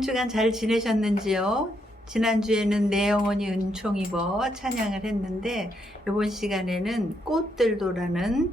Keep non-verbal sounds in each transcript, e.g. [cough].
한 주간 잘 지내셨는지요? 지난주에는 내 영혼이 은총 입어 찬양을 했는데 이번 시간에는 꽃들도라는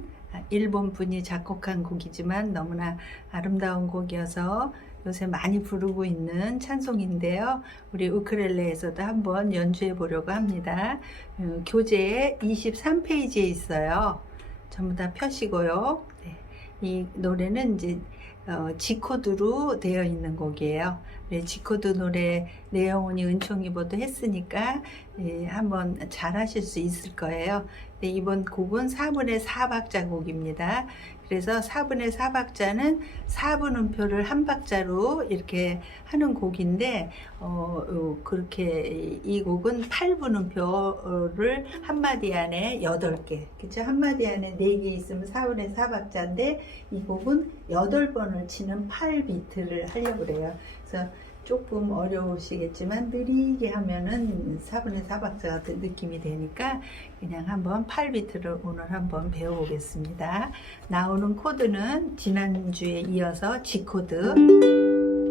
일본 분이 작곡한 곡이지만 너무나 아름다운 곡이어서 요새 많이 부르고 있는 찬송인데요. 우리 우크렐레에서도 한번 연주해 보려고 합니다. 어, 교재 23페이지에 있어요. 전부 다 펴시고요. 네. 이 노래는 이제 어, G코드로 되어 있는 곡이에요. 네, G코드 노래 내 영혼이 은총이보도 했으니까 예, 한번 잘 하실 수 있을 거예요. 네, 이번 곡은 4분의 4박자 곡입니다. 그래서 4분의 4박자는 4분 음표를 한 박자로 이렇게 하는 곡인데 어, 어, 그렇게 이 곡은 8분 음표를 한 마디 안에 8개 그쵸? 한 마디 안에 4개 있으면 4분의 4박자인데 이 곡은 8번을 치는 8비트를 하려고 그래요. 그래서 조금 어려우시겠지만 느리게 하면은 4분의 4박자 같은 느낌이 되니까 그냥 한번 8비트를 오늘 한번 배워보겠습니다. 나오는 코드는 지난주에 이어서 G코드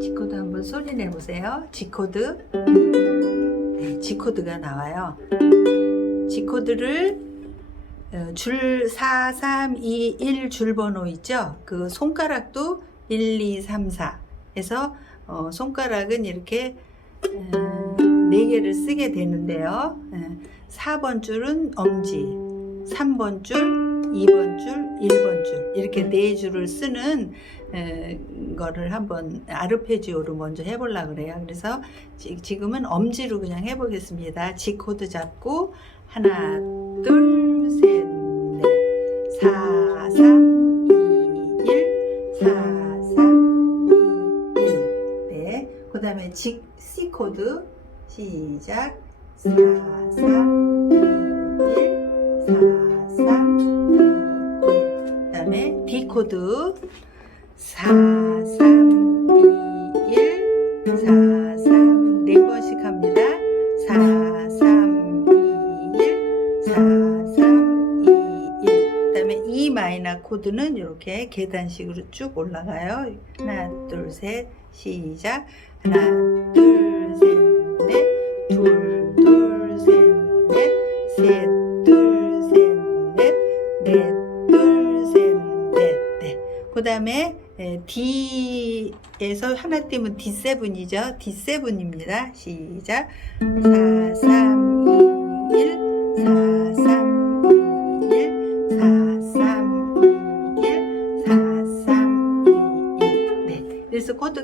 G코드 한번 소리 내보세요. G코드 네, G코드가 나와요. G코드를 어, 줄 4, 3, 2, 1 줄 번호 있죠? 그 손가락도 1, 2, 3, 4 해서 어, 손가락은 이렇게 어, 4개를 쓰게 되는데요. 어, 4번 줄은 엄지, 3번 줄, 2번 줄, 1번 줄 이렇게 네 줄을 쓰는 에, 거를 한번 아르페지오로 먼저 해보려고 그래요. 그래서 지, 지금은 엄지로 그냥 해보겠습니다. G 코드 잡고 하나, 둘, 셋, 넷, 4, 3, G, C 코드 시작. 4, 3, 2, 1, 4, 3, 2, 1. 그 다음에 D 코드 4, 3, 코드는 이렇게 계단식으로 쭉 올라가요. 하나, 둘, 셋, 시작. 하나, 둘, 셋, 넷, 둘, 둘, 셋, 넷, 셋, 둘, 셋, 넷, 넷, 둘, 셋, 넷, 넷. 그 다음에 D에서 하나 띄면 D7이죠. D7입니다. 시작. 4,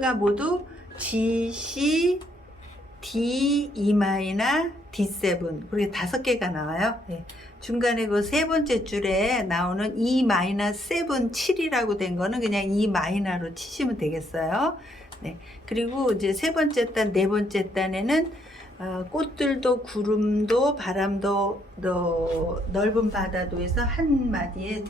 코드가 모두 G, C, D, E 마이너, D7 그렇게 다섯 개가 나와요. 네. 중간에 그 세 번째 줄에 나오는 E 마이너 7, 7이라고 된 거는 그냥 E 마이너로 치시면 되겠어요. 네. 그리고 이제 세 번째 단, 네 번째 단에는 어, 꽃들도 구름도 바람도 더 넓은 바다도에서 한 마디에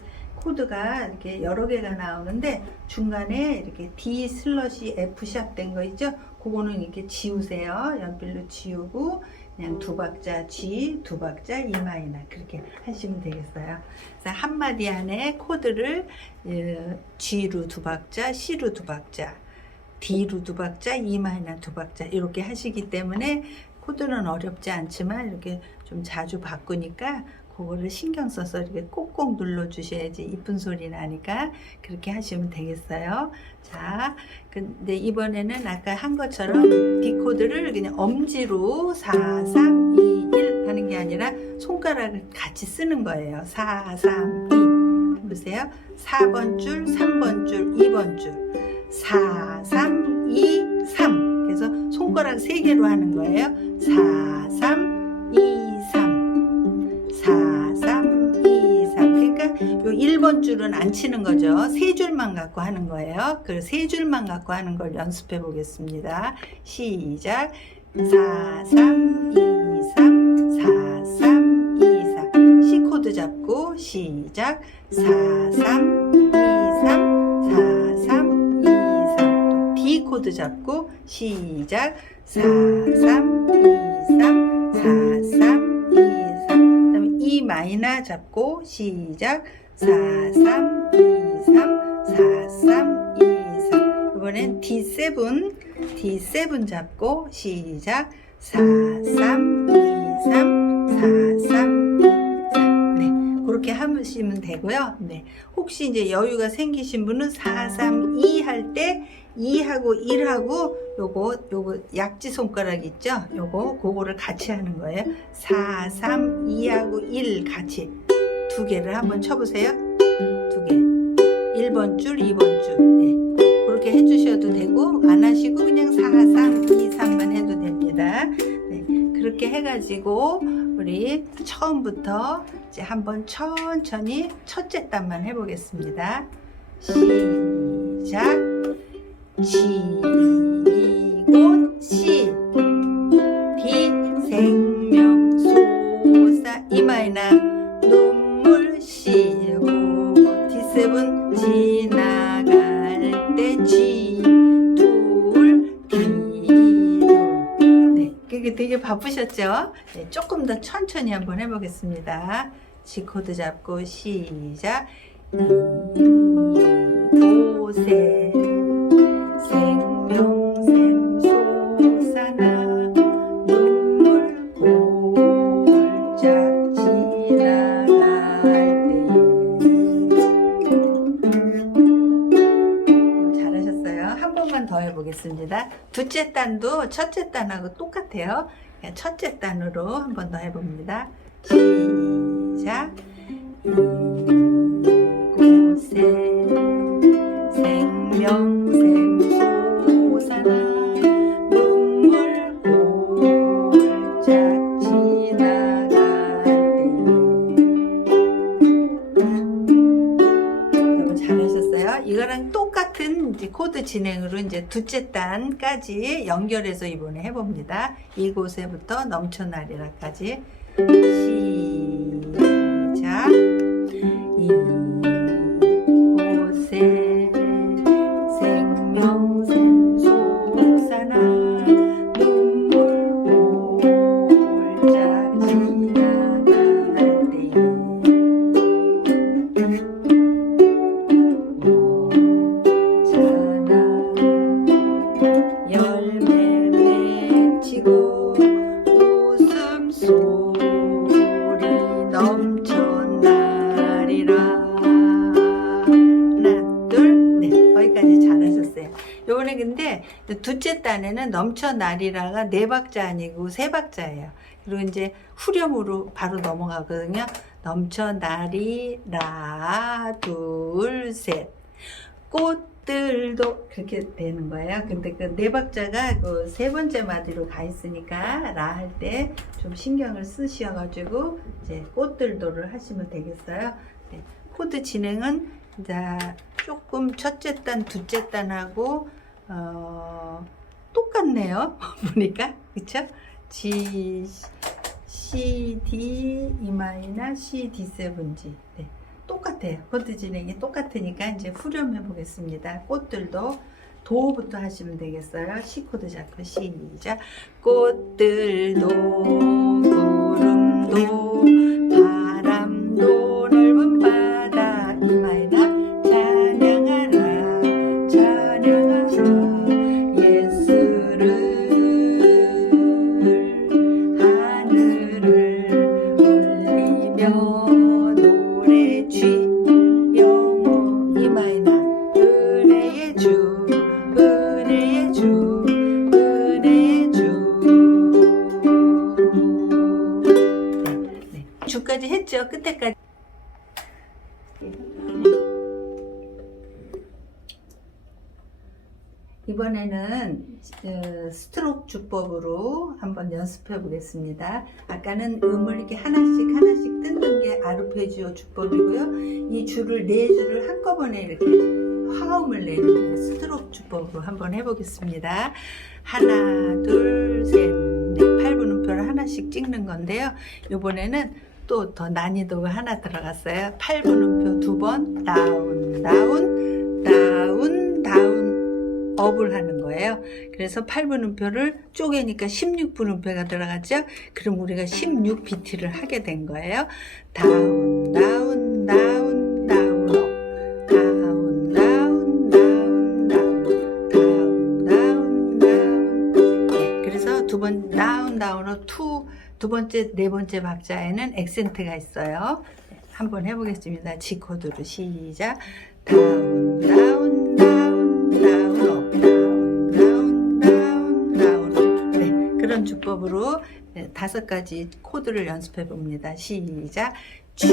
코드가 이렇게 여러 개가 나오는데 중간에 이렇게 D 슬러시 F 샵 된 거 있죠? 그거는 이렇게 지우세요. 연필로 지우고 그냥 두 박자 G, 두 박자 E 마이너 그렇게 하시면 되겠어요. 그래서 한 마디 안에 코드를 예, G로 두 박자, C로 두 박자, D로 두 박자, E 마이너 두 박자 이렇게 하시기 때문에 코드는 어렵지 않지만 이렇게 좀 자주 바꾸니까 그거를 신경 써서 이렇게 꼭꼭 눌러 주셔야지 이쁜 소리 나니까 그렇게 하시면 되겠어요. 자, 근데 이번에는 아까 한 것처럼 디코드를 그냥 엄지로 4, 3, 2, 1 하는 게 아니라 손가락을 같이 쓰는 거예요. 4, 3, 2. 보세요. 4번 줄, 3번 줄, 2번 줄. 4, 3, 2, 3. 그래서 손가락 3개로 하는 거예요. 4, 3, 2, 3. 4, 3, 2, 3. 그러니까 요 1번 줄은 안 치는 거죠. 세 줄만 갖고 하는 거예요. 그 세 줄만 갖고 하는 걸 연습해 보겠습니다. 시작. 4, 3, 2, 3. 4, 3, 2, 4. C 코드 잡고 시작. 4, 3, 2, 3. 4, 3, 2, 3. 또 D 코드 잡고 시작. 4, 3, 2, 3. 4, 3, 2, 3. 그다음에 E 마이너 잡고 시작 4 3 2 3 4 3 2 3 이번엔 D7 D7 잡고 시작 4 3 2 3 4 3 2 3 네. 그렇게 하시면 되고요. 네. 혹시 이제 여유가 생기신 분은 4 3 2 할 때 2하고 1하고 요거 요거 약지 손가락 있죠? 요거 그거를 같이 하는 거예요. 4 3 2하고 1 같이 두 개를 한번 쳐 보세요. 두 개. 1번 줄, 2번 줄. 네. 그렇게 해 주셔도 되고, 안 하시고 그냥 4, 3, 2, 3만 해도 됩니다. 네. 그렇게 해 가지고, 우리 처음부터 이제 한번 천천히 첫째 단만 해 보겠습니다. 시작. 지고, 시. 디, 생명, 소사, 이마이나, 눈물, 시고, D7 지나갈 때 G 둘 기도 네 그게 되게 바쁘셨죠? 네, 조금 더 천천히 한번 해보겠습니다. G 코드 잡고 시작 이곳에 번만 더 해보겠습니다. 둘째 단도 첫째 단하고 똑같아요. 첫째 단으로 한 번 더 해봅니다. 시작. 이곳에 이제 코드 진행으로 이제 둘째 단까지 연결해서 이번에 해봅니다. 이곳에부터 넘쳐나리라까지 시 넘쳐나리라가 네 박자 아니고 세 박자예요 그리고 이제 후렴으로 바로 넘어가거든요 넘쳐나리라 둘 셋 꽃들도 그렇게 되는 거예요. 근데 그 네 박자가 그 세 번째 마디로 가 있으니까 라 할 때 좀 신경을 쓰셔가지고 이제 꽃들도를 하시면 되겠어요. 네. 코드 진행은 이제 조금 첫째 단, 둘째 단하고 어, 똑같네요. [laughs] 보니까 그쵸? G, C, D, E 마이너, C, D7, G. 네. 똑같아요. 코드 진행이 똑같으니까 이제 후렴 해 보겠습니다. 꽃들도 도부터 하시면 되겠어요. C 코드 잡고 시작. 꽃들도 했죠 끝에까지 이번에는 어, 스트로크 주법으로 한번 연습해 보겠습니다. 아까는 음을 이렇게 하나씩 하나씩 뜯는 게 아르페지오 주법이고요. 이 줄을 네 줄을 한꺼번에 이렇게 화음을 내는 스트로크 주법으로 한번 해보겠습니다. 하나, 둘, 셋, 넷, 8분음표를 하나씩 찍는 건데요. 이번에는 또 더 난이도가 하나 들어갔어요. 8분음표 두 번 다운 다운 다운 다운 업을 하는 거예요. 그래서 8분음표를 쪼개니까 16분음표가 들어갔죠. 그럼 우리가 16BT를 하게 된 거예요. 다운 다운 다운 다운 업 다운 다운 다운 다운 다운 다운 다운 예, 그래서 두 번 다운 다운 업 2 째, 네 번째 박자에는 액센트가 있어요. 한번 해보겠습니다. G 코드로 시작. 다운, 다운, 다운, 다운, 업, 다운, 다운, 다운, 다운, 업. 네, 그런 주법으로 네, 다섯 가지 코드를 연습해 봅니다. 시작. G,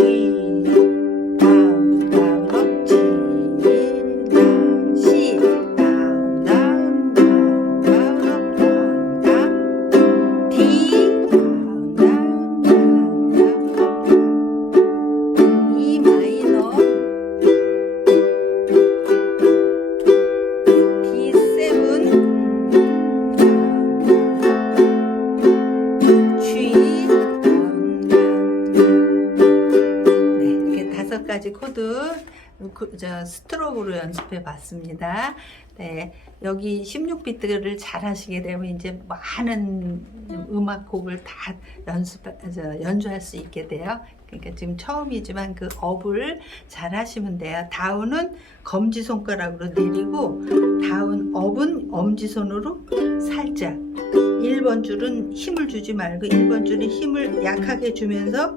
연습해 봤습니다. 네, 여기 16비트를 잘 하시게 되면 이제 많은 음악곡을 다 연습, 저, 연주할 수 있게 돼요. 그러니까 지금 처음이지만 그 업을 잘 하시면 돼요. 다운은 검지 손가락으로 내리고 다운 업은 엄지손으로 살짝 1번 줄은 힘을 주지 말고 1번 줄은 힘을 약하게 주면서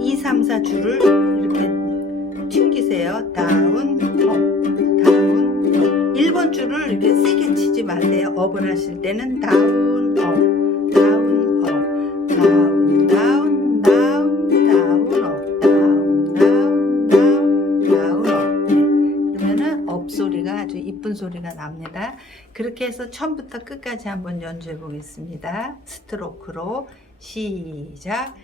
2, 3, 4 줄을 이렇게 튕기세요. 다운, 업. 1번 줄을 이렇게 세게 치지 마세요. 업을 하실 때는 다운, 업, 다운, 업, 다운, 아주 이쁜 소리가 납니다. 그렇게 해서 처음부터 끝까지 한번 연주해 보겠습니다. 스트로크로 시작.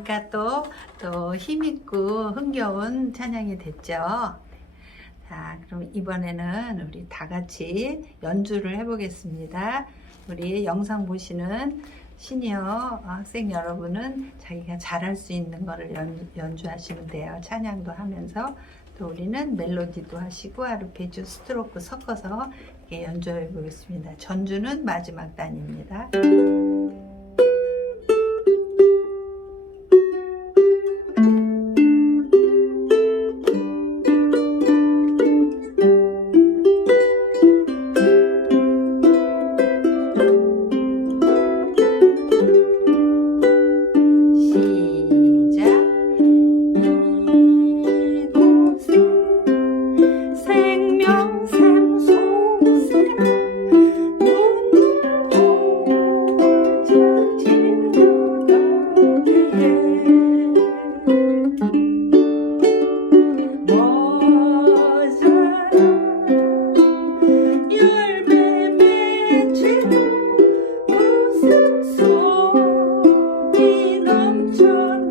하니까 또, 또 힘있고 흥겨운 찬양이 됐죠. 자, 그럼 이번에는 우리 다 같이 연주를 해보겠습니다. 우리 영상 보시는 시니어 학생 여러분은 자기가 잘할 수 있는 거를 연, 연주하시면 돼요. 찬양도 하면서 또 우리는 멜로디도 하시고 아르페지오 스트로크 섞어서 연주해 보겠습니다. 전주는 마지막 단입니다. turn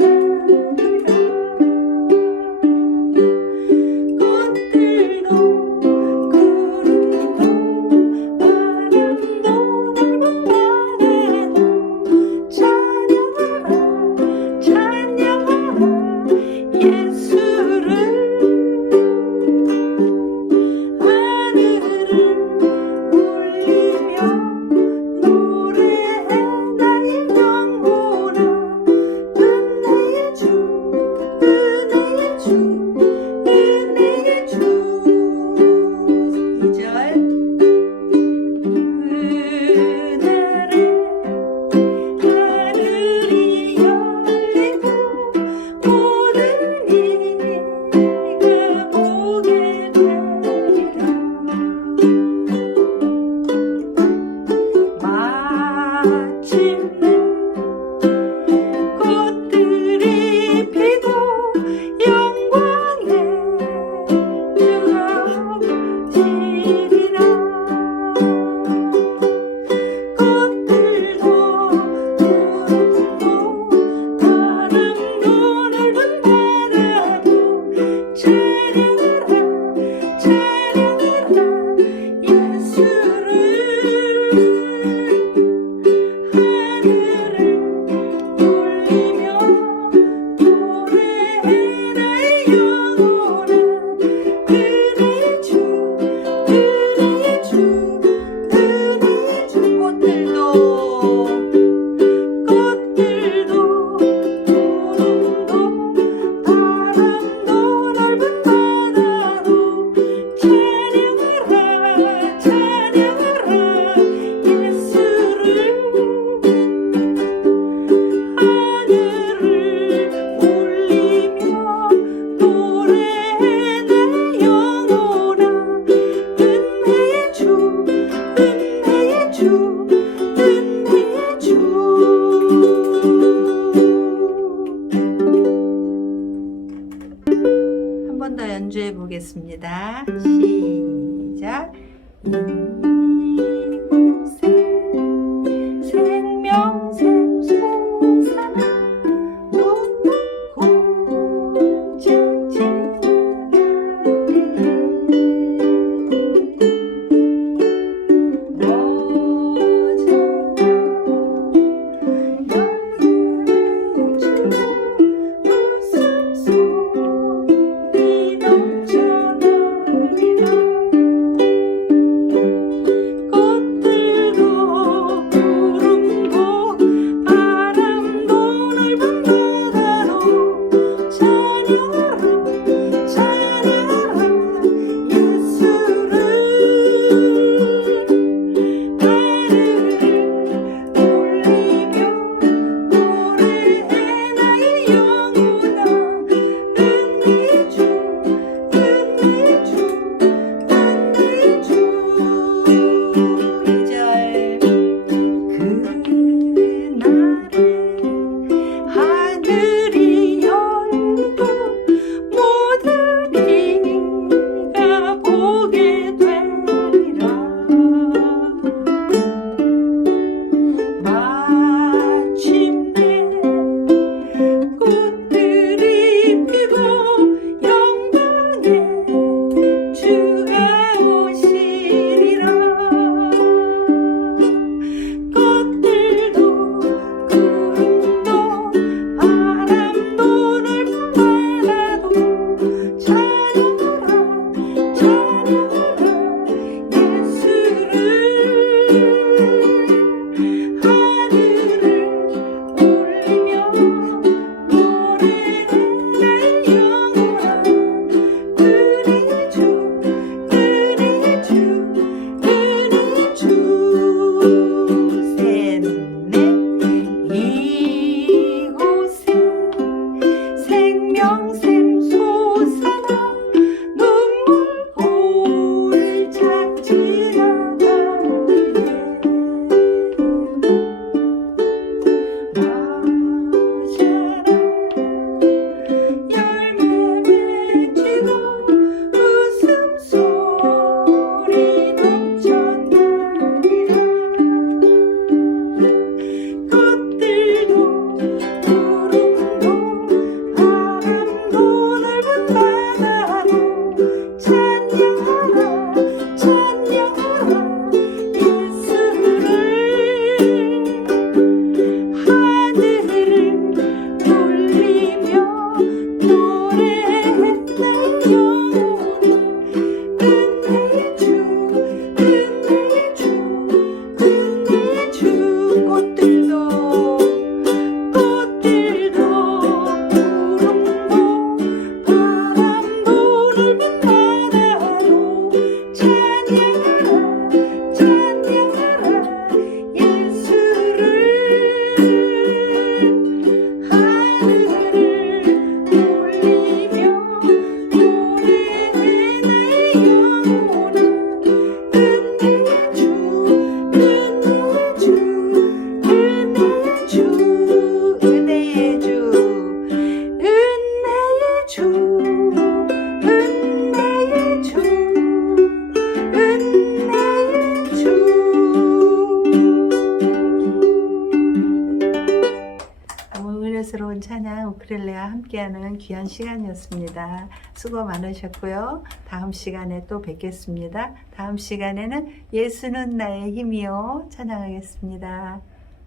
귀한 시간이었습니다. 수고 많으셨고요. 다음 시간에 또 뵙겠습니다. 다음 시간에는 예수는 나의 힘이요 찬양하겠습니다.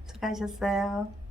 수고하셨어요.